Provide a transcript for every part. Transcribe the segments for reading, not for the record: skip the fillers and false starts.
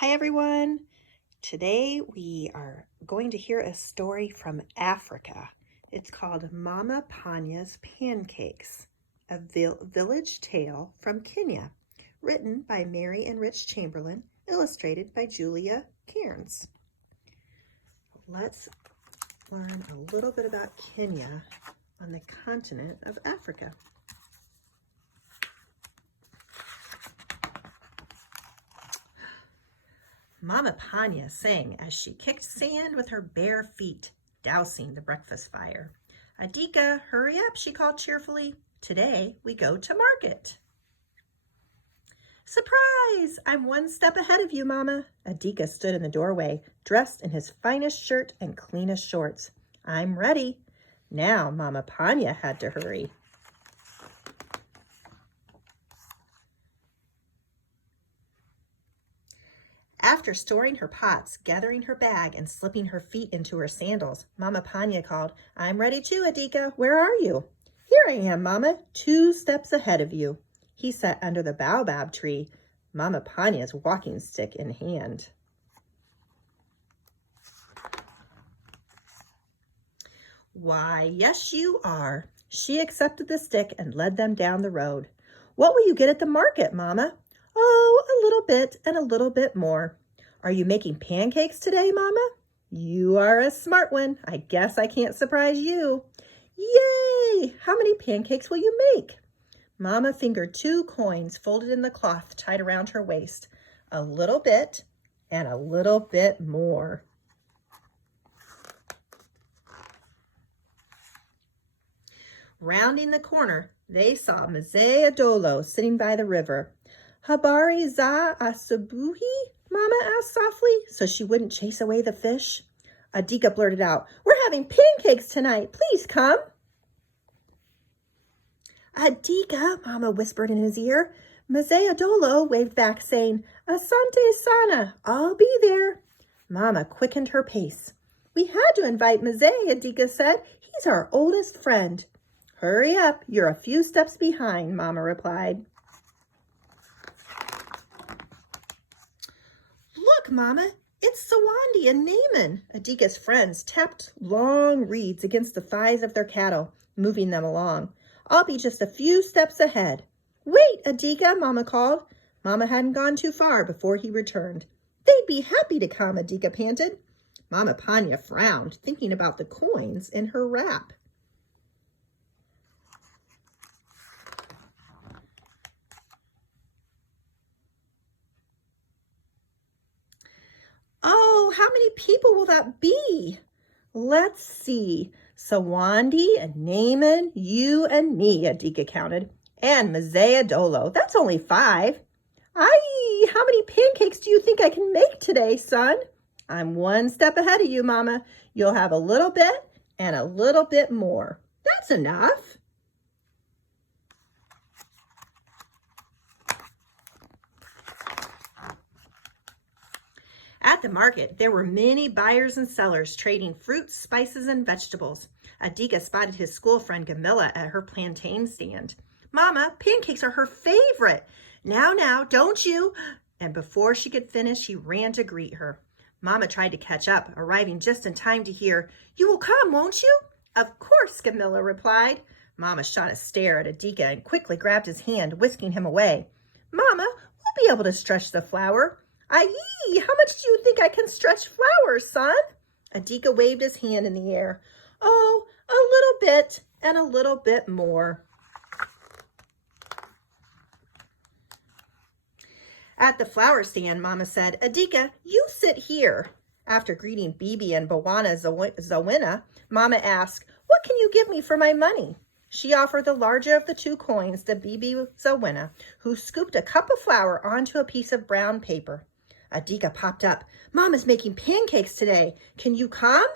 Hi everyone. Today we are going to hear a story from Africa. It's called Mama Panya's Pancakes, a village tale from Kenya, written by Mary and Rich Chamberlain, illustrated by Julia Cairns. Let's learn a little bit about Kenya on the continent of Africa. Mama Panya sang as she kicked sand with her bare feet, dousing the breakfast fire. Adika, hurry up, she called cheerfully. Today we go to market. Surprise! I'm one step ahead of you, Mama. Adika stood in the doorway, dressed in his finest shirt and cleanest shorts. I'm ready. Now Mama Panya had to hurry. After storing her pots, gathering her bag, and slipping her feet into her sandals, Mama Panya called, I'm ready too, Adika. Where are you? Here I am, Mama, 2 steps ahead of you. He sat under the baobab tree, Mama Panya's walking stick in hand. Why, yes, you are. She accepted the stick and led them down the road. What will you get at the market, Mama? Oh, a little bit and a little bit more. Are you making pancakes today, Mama? You are a smart one. I guess I can't surprise you. Yay! How many pancakes will you make? Mama fingered 2 coins folded in the cloth tied around her waist. A little bit and a little bit more. Rounding the corner, they saw Mzee Adolo sitting by the river. Habari za asubuhi? Mama asked softly, so she wouldn't chase away the fish. Adika blurted out, We're having pancakes tonight. Please come. Adika, Mama whispered in his ear. Mzee Adolo waved back, saying, Asante sana, I'll be there. Mama quickened her pace. We had to invite Mzee, Adika said. He's our oldest friend. Hurry up, you're a few steps behind, Mama replied. Look, Mama, it's Sawandi and Naaman. Adika's friends tapped long reeds against the thighs of their cattle, moving them along. I'll be just a few steps ahead. Wait, Adika, Mama called. Mama hadn't gone too far before he returned. They'd be happy to come, Adika panted. Mama Panya frowned, thinking about the coins in her wrap. Oh, how many people will that be? Let's see. Sawandi and Naaman, you and me, Adika counted. And Mzee Adolo. That's only 5. Aye, how many pancakes do you think I can make today, son? I'm 1 step ahead of you, Mama. You'll have a little bit and a little bit more. That's enough. At the market, there were many buyers and sellers trading fruits, spices, and vegetables. Adika spotted his school friend Gamilla at her plantain stand. Mama, pancakes are her favorite. Now, don't you? And before she could finish, he ran to greet her. Mama tried to catch up, arriving just in time to hear, You will come, won't you? Of course, Gamilla replied. Mama shot a stare at Adika and quickly grabbed his hand, whisking him away. Mama, we'll be able to stretch the flour. Aye, how much do you think I can stretch flour, son? Adika waved his hand in the air. Oh, a little bit and a little bit more. At the flower stand, Mama said, Adika, you sit here. After greeting Bibi and Bwana Zawina, Mama asked, What can you give me for my money? She offered the larger of the 2 coins to Bibi Zawina, who scooped a cup of flour onto a piece of brown paper. Adika popped up. Mama's making pancakes today. Can you come?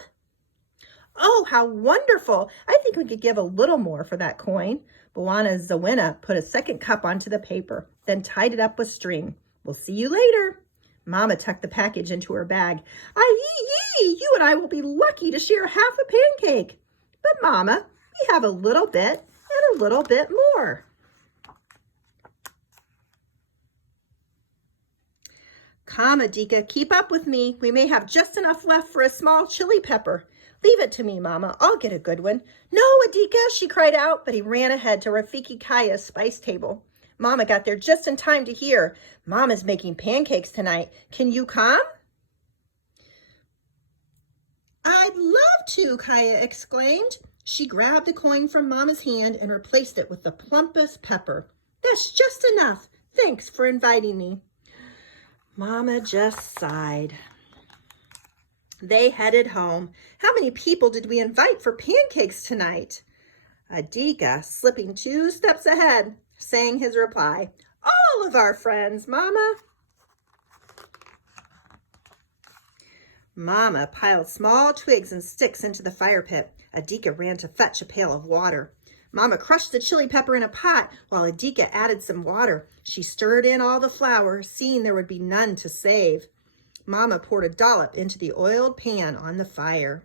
Oh, how wonderful. I think we could give a little more for that coin. Bwana Zawina put a second cup onto the paper, then tied it up with string. We'll see you later. Mama tucked the package into her bag. Aye, you and I will be lucky to share half a pancake. But Mama, we have a little bit and a little bit more. Come, Adika, keep up with me. We may have just enough left for a small chili pepper. Leave it to me, Mama. I'll get a good one. No, Adika, she cried out, but he ran ahead to Rafiki Kaya's spice table. Mama got there just in time to hear, Mama's making pancakes tonight. Can you come? I'd love to, Kaya exclaimed. She grabbed a coin from Mama's hand and replaced it with the plumpest pepper. That's just enough. Thanks for inviting me. Mama just sighed. They headed home. How many people did we invite for pancakes tonight? Adika, slipping 2 steps ahead, sang his reply. All of our friends, Mama. Mama piled small twigs and sticks into the fire pit. Adika ran to fetch a pail of water. Mama crushed the chili pepper in a pot while Adika added some water. She stirred in all the flour, seeing there would be none to save. Mama poured a dollop into the oiled pan on the fire.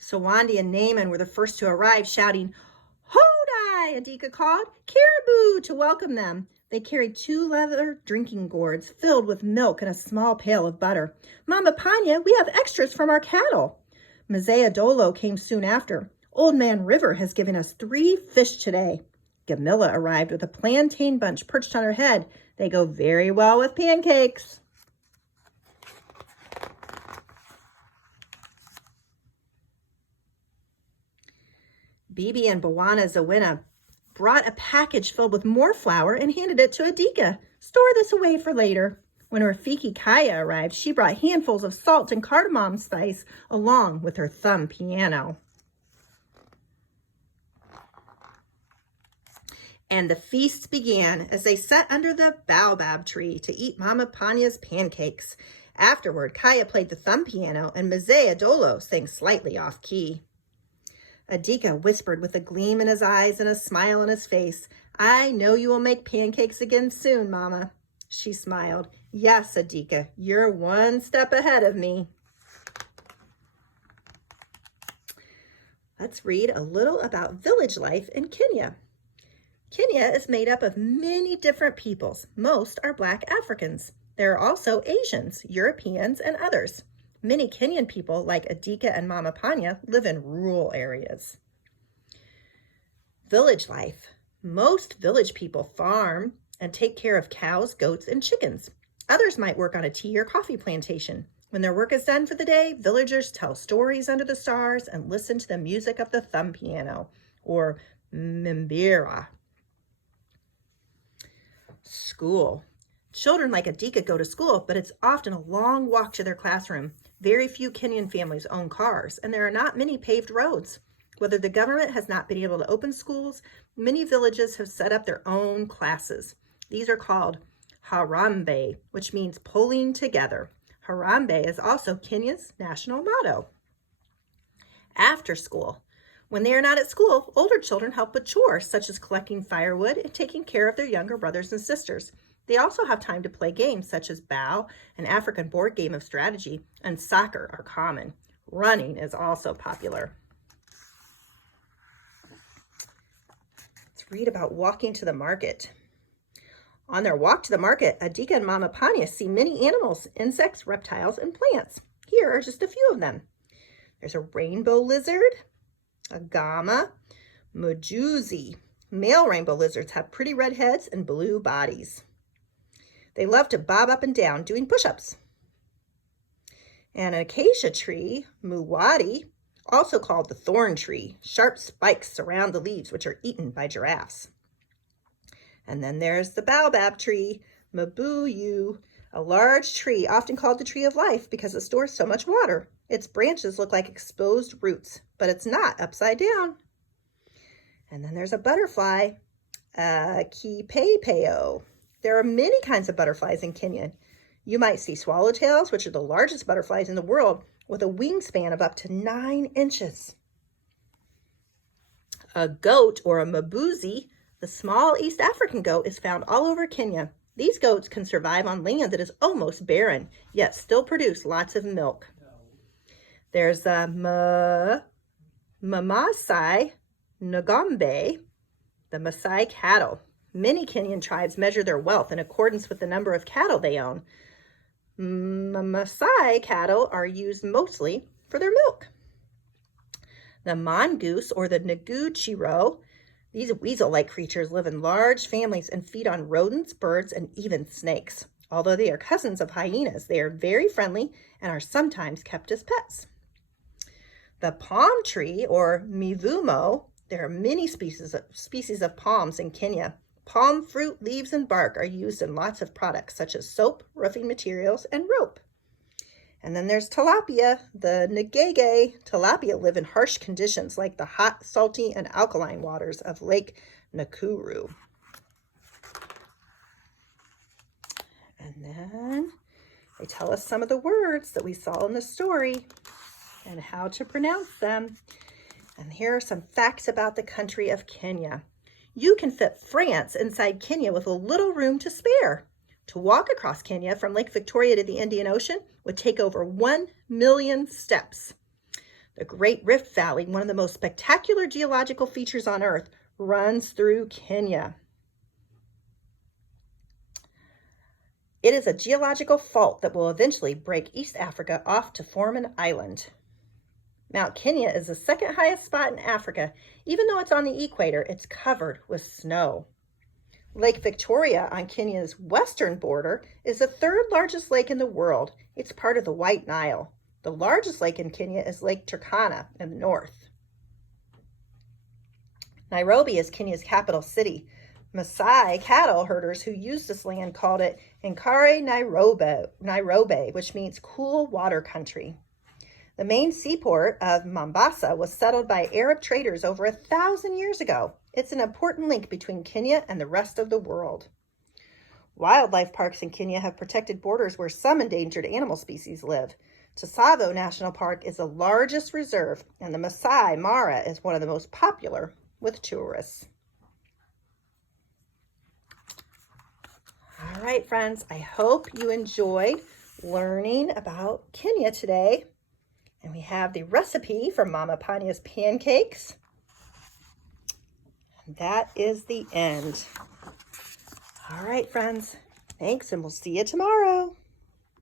Sawandi and Naaman were the first to arrive, shouting, Hodai, Adika called, Caribou, to welcome them. They carried 2 leather drinking gourds filled with milk and a small pail of butter. Mama Panya, we have extras from our cattle. Mazea Dolo came soon after. Old Man River has given us 3 fish today. Gamilla arrived with a plantain bunch perched on her head. They go very well with pancakes. Bibi and Bawana Zawina brought a package filled with more flour and handed it to Adika. Store this away for later. When Rafiki Kaya arrived, she brought handfuls of salt and cardamom spice along with her thumb piano. And the feast began as they sat under the baobab tree to eat Mama Panya's pancakes. Afterward, Kaya played the thumb piano and Mazea Dolo sang slightly off key. Adika whispered with a gleam in his eyes and a smile on his face, I know you will make pancakes again soon, Mama. She smiled. Yes, Adika, you're 1 step ahead of me. Let's read a little about village life in Kenya. Kenya is made up of many different peoples. Most are Black Africans. There are also Asians, Europeans, and others. Many Kenyan people, like Adika and Mama Panya, live in rural areas. Village life. Most village people farm and take care of cows, goats, and chickens. Others might work on a tea or coffee plantation. When their work is done for the day, villagers tell stories under the stars and listen to the music of the thumb piano, or mbira. School. Children like Adika go to school, but it's often a long walk to their classroom. Very few Kenyan families own cars, and there are not many paved roads. Whether the government has not been able to open schools, many villages have set up their own classes. These are called Harambee, which means pulling together. Harambee is also Kenya's national motto. After school. When they are not at school, older children help with chores, such as collecting firewood and taking care of their younger brothers and sisters. They also have time to play games such as Bao, an African board game of strategy, and soccer are common. Running is also popular. Let's read about walking to the market. On their walk to the market, Adika and Mama Panya see many animals, insects, reptiles, and plants. Here are just a few of them. There's a rainbow lizard, a gama, mujuzi. Male rainbow lizards have pretty red heads and blue bodies. They love to bob up and down doing push-ups. An acacia tree, muwadi, also called the thorn tree. Sharp spikes surround the leaves, which are eaten by giraffes. And then there's the baobab tree, mabuyu, a large tree often called the tree of life because it stores so much water. Its branches look like exposed roots, but it's not upside down. And then there's a butterfly, kipepeo. There are many kinds of butterflies in Kenya. You might see swallowtails, which are the largest butterflies in the world, with a wingspan of up to 9 inches. A goat, or a mabuzi, the small East African goat, is found all over Kenya. These goats can survive on land that is almost barren, yet still produce lots of milk. There's a Mamasai Ngombe, the Maasai cattle. Many Kenyan tribes measure their wealth in accordance with the number of cattle they own. Maasai cattle are used mostly for their milk. The mongoose, or the Nguchiro, these weasel-like creatures live in large families and feed on rodents, birds, and even snakes. Although they are cousins of hyenas, they are very friendly and are sometimes kept as pets. The palm tree, or mivumo, there are many species of palms in Kenya. Palm fruit, leaves, and bark are used in lots of products such as soap, roofing materials, and rope. And then there's tilapia. The Ngege tilapia live in harsh conditions like the hot, salty, and alkaline waters of Lake Nakuru. And then they tell us some of the words that we saw in the story and how to pronounce them. And here are some facts about the country of Kenya. You can fit France inside Kenya with a little room to spare. To walk across Kenya from Lake Victoria to the Indian Ocean would take over 1 million steps. The Great Rift Valley, one of the most spectacular geological features on Earth, runs through Kenya. It is a geological fault that will eventually break East Africa off to form an island. Mount Kenya is the second highest spot in Africa. Even though it's on the equator, it's covered with snow. Lake Victoria on Kenya's western border is the third largest lake in the world. It's part of the White Nile. The largest lake in Kenya is Lake Turkana in the north. Nairobi is Kenya's capital city. Maasai cattle herders who used this land called it Enkare Nairobi, which means cool water country. The main seaport of Mombasa was settled by Arab traders over 1,000 years ago. It's an important link between Kenya and the rest of the world. Wildlife parks in Kenya have protected borders where some endangered animal species live. Tsavo National Park is the largest reserve, and the Masai Mara is one of the most popular with tourists. All right, friends, I hope you enjoyed learning about Kenya today. And we have the recipe for Mama Panya's pancakes. And that is the end. All right, friends. Thanks, and we'll see you tomorrow.